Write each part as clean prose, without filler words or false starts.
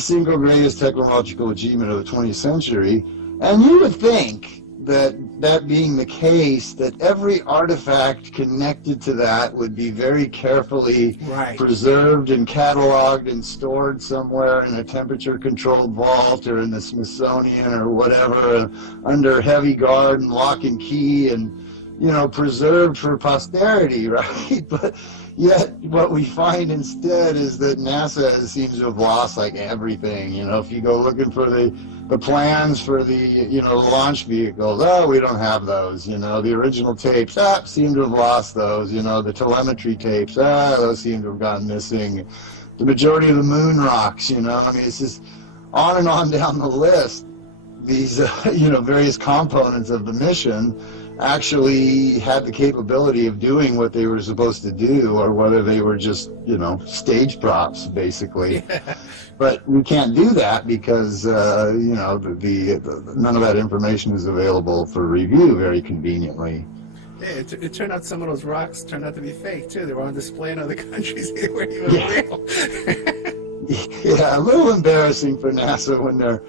single greatest technological achievement of the 20th century. And you would think that being the case, that every artifact connected to that would be very carefully preserved and cataloged and stored somewhere in a temperature-controlled vault or in the Smithsonian or whatever, under heavy guard and lock and key, and preserved for posterity, right? But yet what we find instead is that NASA seems to have lost like everything. If you go looking for the plans for the launch vehicles, we don't have those. The original tapes, seem to have lost those. The telemetry tapes, those seem to have gone missing. The majority of the moon rocks, it's just on and on down the list. These various components of the mission actually had the capability of doing what they were supposed to do, or whether they were just stage props, basically. Yeah. But we can't do that because none of that information is available for review very conveniently. Yeah, it turned out some of those rocks turned out to be fake too. They were on display in other countries. They weren't even real. Yeah, a little embarrassing for NASA when their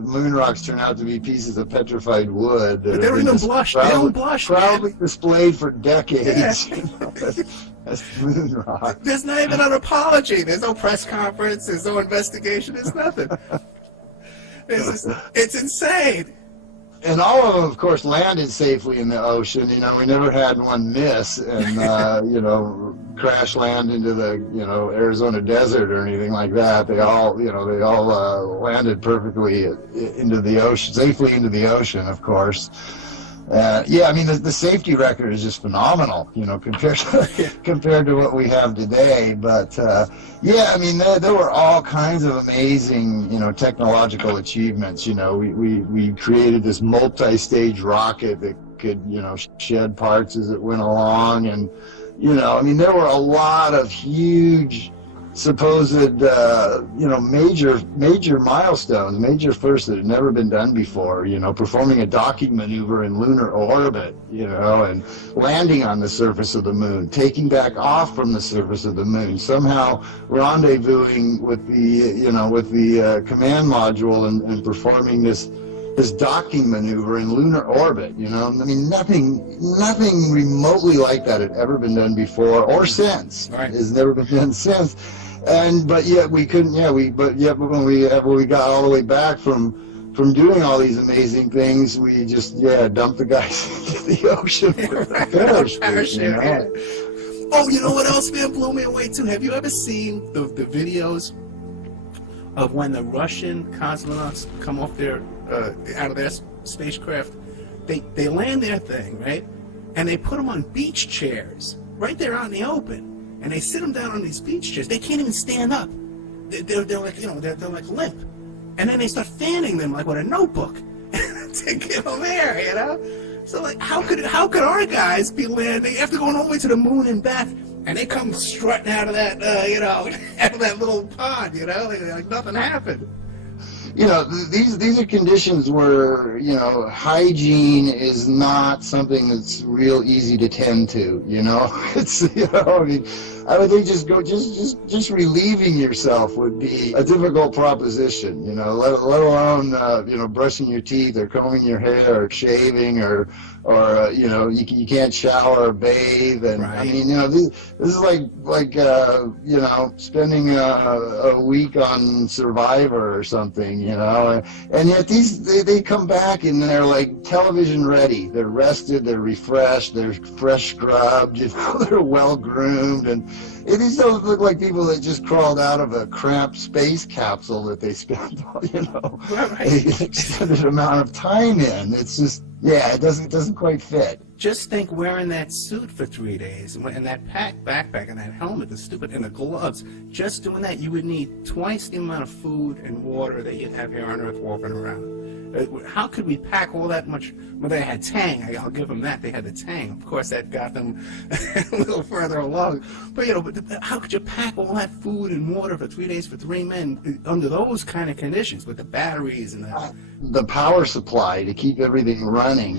moon rocks turn out to be pieces of petrified wood. But they don't even blush. They don't blush. Proudly displayed for decades. Yeah. That's moon rock. There's not even an apology. There's no press conference. There's no investigation. There's nothing. It's insane. And all of them, of course, landed safely in the ocean. We never had one miss and, crash land into the, Arizona desert or anything like that. They all landed perfectly into the ocean, safely into the ocean, of course. The safety record is just phenomenal, compared to what we have today. But there were all kinds of amazing, technological achievements. We created this multi-stage rocket that could, shed parts as it went along, and there were a lot of huge supposed, major milestones, major firsts that had never been done before, performing a docking maneuver in lunar orbit, and landing on the surface of the moon, taking back off from the surface of the moon, somehow rendezvousing with the command module and performing this docking maneuver in lunar orbit. Nothing remotely like that had ever been done before or since. Right. Has never been done since. But yet we couldn't. But when we got all the way back from doing all these amazing things, we just dumped the guys into the ocean with a parachute. Oh, you know what else, man, blew me away too? Have you ever seen the videos of when the Russian cosmonauts come off their out of their spacecraft? They land their thing, right, and they put them on beach chairs right there out in the open. And they sit them down on these beach chairs. They can't even stand up. They're like, they're like limp. And then they start fanning them like with a notebook to give them air, So like, how could our guys be landing after going all the way to the moon and back, and they come strutting out of that, out of that little pod, like nothing happened. These are conditions where, hygiene is not something that's real easy to tend to, It's, I would think just relieving yourself would be a difficult proposition, let alone, brushing your teeth or combing your hair or shaving or you can't shower or bathe. And right. This is like spending a week on Survivor or something, and yet they come back and they're like television ready. They're rested, they're refreshed, they're fresh scrubbed, they're well groomed, and these don't look like people that just crawled out of a cramped space capsule that they spent, an extended amount of time in. It's just, it doesn't quite fit. Just think wearing that suit for 3 days and that backpack and that helmet, and the gloves. Just doing that, you would need twice the amount of food and water that you'd have here on Earth walking around. How could we pack all that much? Well, they had Tang. I'll give them that. They had the Tang. Of course, that got them a little further along. But, how could you pack all that food and water for 3 days for 3 men under those kind of conditions with the batteries and the power supply to keep everything running?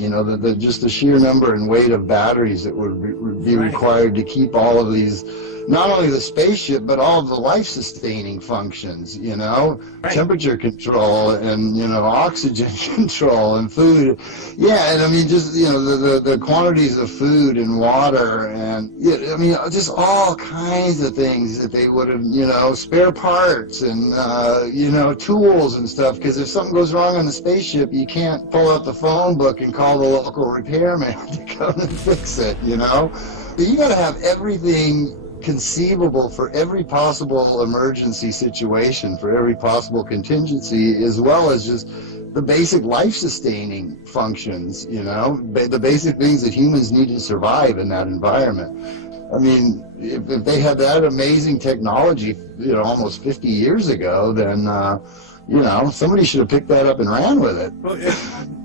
Just the sheer number and weight of batteries that would be required to keep all of these not only the spaceship, but all of the life-sustaining functions, you know, Right. temperature control and, you know, oxygen control and food. Yeah, and I mean, just, you know, the quantities of food and water and, I mean, just all kinds of things that they would have, you know, spare parts and, you know, tools and stuff, because if something goes wrong on the spaceship, you can't pull out the phone book and call the local repairman to come and fix it, you know? You got to have everything conceivable for every possible emergency situation, for every possible contingency, as well as just the basic life-sustaining functions, you know, the basic things that humans need to survive in that environment. I mean, if they had that amazing technology, you know, almost 50 years ago, then, you know, somebody should have picked that up and ran with it. Well,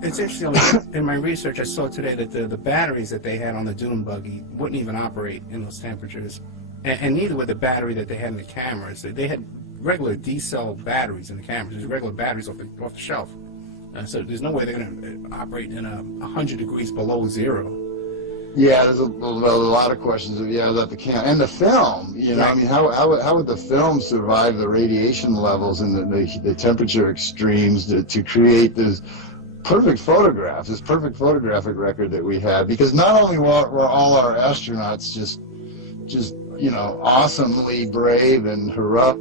it's interesting. In my research, I saw today that the batteries that they had on the dune buggy wouldn't even operate in those temperatures. And neither would the battery that they had in the cameras. They had regular D-cell batteries in the cameras. There's regular batteries off the shelf. So there's no way they're going to operate in 100 degrees below zero. Yeah, there's a lot of questions about the camera and the film. You know, right. I mean, how would the film survive the radiation levels and the temperature extremes to create this perfect photograph, this perfect photographic record that we have? Because not only were all our astronauts just you know, awesomely brave and heroic,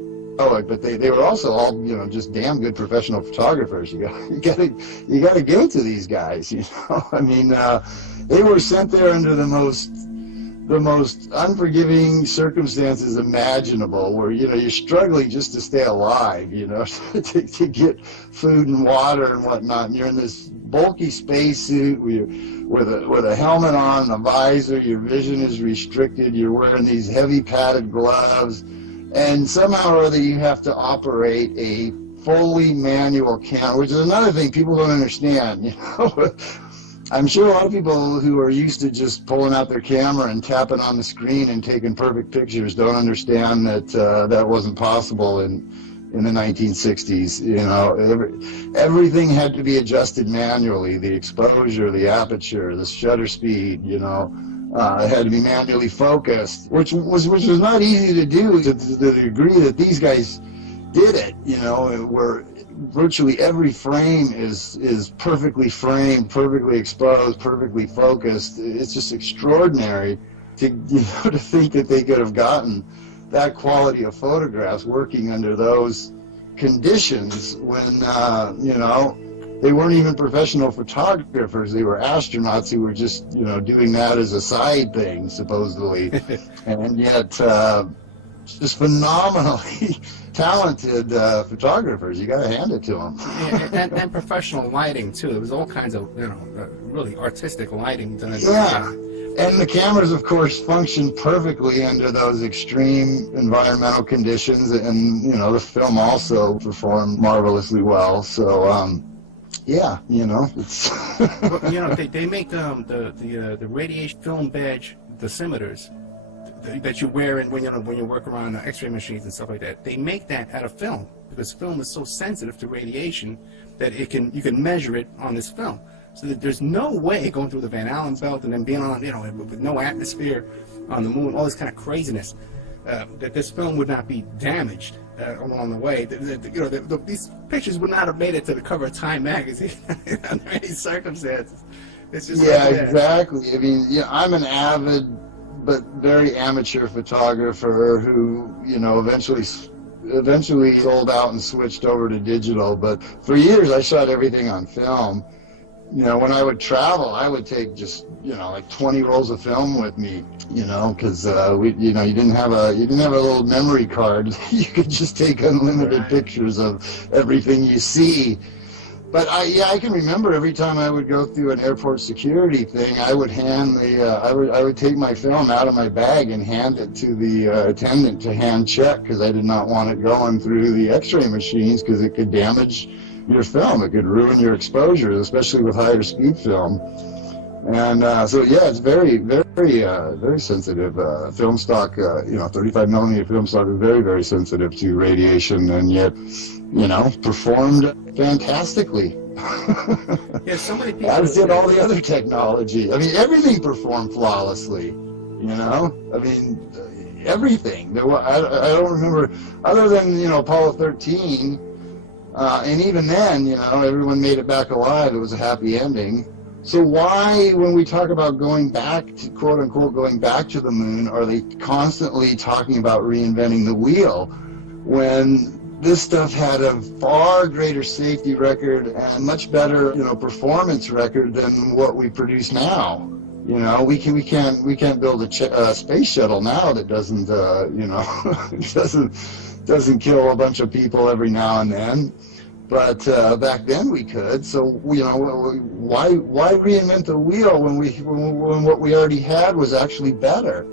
but they were also all, you know, just damn good professional photographers. You got to give it to these guys, you know. I mean, they were sent there under the most unforgiving circumstances imaginable, where, you know, you're struggling just to stay alive, you know, to get food and water and whatnot, and you're in this bulky spacesuit with a helmet on, a visor, your vision is restricted, you're wearing these heavy padded gloves, and somehow or other you have to operate a fully manual camera, which is another thing people don't understand, you know. I'm sure a lot of people who are used to just pulling out their camera and tapping on the screen and taking perfect pictures don't understand that that wasn't possible in the 1960s. You know, everything had to be adjusted manually. The exposure, the aperture, the shutter speed, you know, it had to be manually focused, which was not easy to do to the degree that these guys did it. You know, where virtually every frame is perfectly framed, perfectly exposed, perfectly focused. It's just extraordinary to, you know, to think that they could have gotten that quality of photographs working under those conditions when, you know, they weren't even professional photographers. They were astronauts who were just, you know, doing that as a side thing, supposedly. And yet, just phenomenally talented photographers. You got to hand it to them. and professional lighting, too. There was all kinds of, you know, really artistic lighting done. Yeah. And the cameras, of course, functioned perfectly under those extreme environmental conditions, and, you know, the film also performed marvelously well. So, yeah, you know, it's Well, you know, they make the radiation film badge dosimeters that you wear when you work around X-ray machines and stuff like that. They make that out of film because film is so sensitive to radiation that you can measure it on this film. So that there's no way going through the Van Allen belt and then being on, you know, with no atmosphere on the moon, all this kind of craziness, that this film would not be damaged along the way. You know, these pictures would not have made it to the cover of Time magazine under any circumstances. It's just exactly. I mean, yeah, I'm an avid but very amateur photographer who, you know, eventually sold out and switched over to digital. But for years, I shot everything on film. You know, when I would travel, I would take just, you know, like 20 rolls of film with me, you know, because you know, you didn't have a little memory card. You could just take unlimited pictures of everything you see. But I can remember every time I would go through an airport security thing, I would hand I would take my film out of my bag and hand it to the attendant to hand check, because I did not want it going through the X-ray machines because it could damage your film. It could ruin your exposure, especially with higher speed film. And so yeah, it's very, very, very sensitive. Film stock, you know, 35 millimeter film stock is very, very sensitive to radiation, and yet, you know, performed fantastically. Yeah, so many people. As did all the other technology. I mean, everything performed flawlessly. You know, I mean, everything. I don't remember, other than, Apollo 13, and even then, everyone made it back alive. It was a happy ending. So why, when we talk about going back to, quote unquote, going back to the moon, are they constantly talking about reinventing the wheel when this stuff had a far greater safety record and much better, performance record than what we produce now? We can't build a space shuttle now that doesn't, doesn't kill a bunch of people every now and then. But back then we could. So why reinvent the wheel when what we already had was actually better?